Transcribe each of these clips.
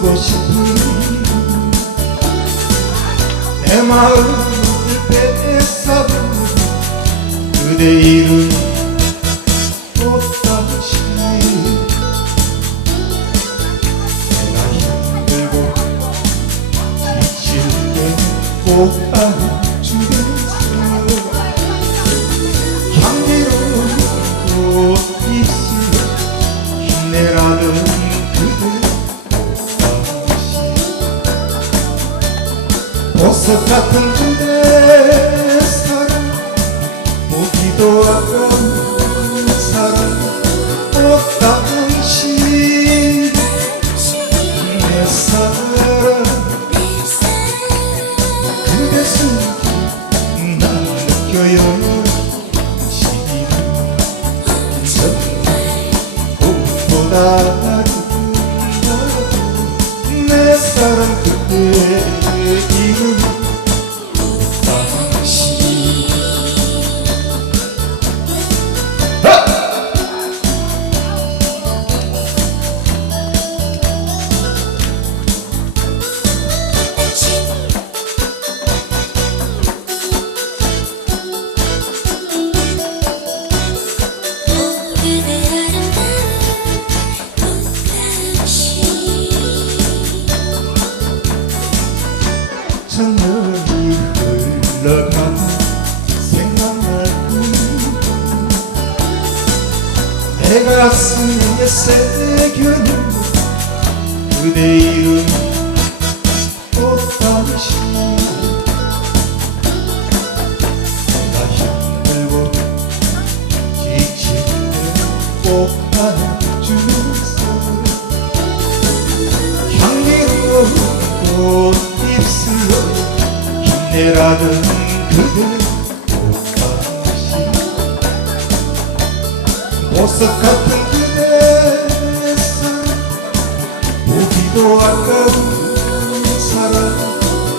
쓰고 싶은 내 마음을 뺏어 사랑 그대 이름 없다시니 내가 힘들고 지칠 때꼭 보석 같은 그대 사랑. 보기도 아까운 사랑. 꼭 당신 내 사랑. 그대 숨긴 난 느껴요. 당신이 정말 꽃보다 내 가슴에 새겨는 그대 이름 꽃다시 보석 같은 그대 사랑 보기도 아까운 사랑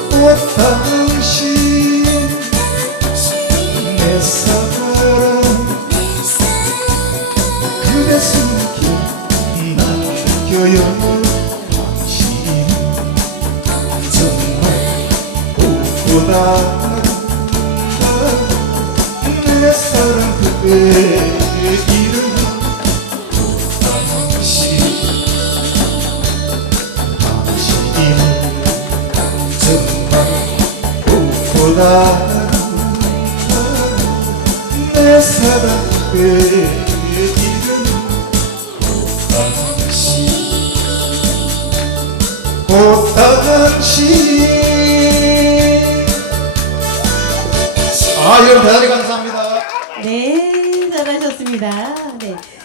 꽃당신 내 사랑 그대 난 느껴요 당신 정말 꽃보다 아름다운 내 사랑 꽃다당신 아 여러분 대단히 감사합니다 네, 잘하셨습니다.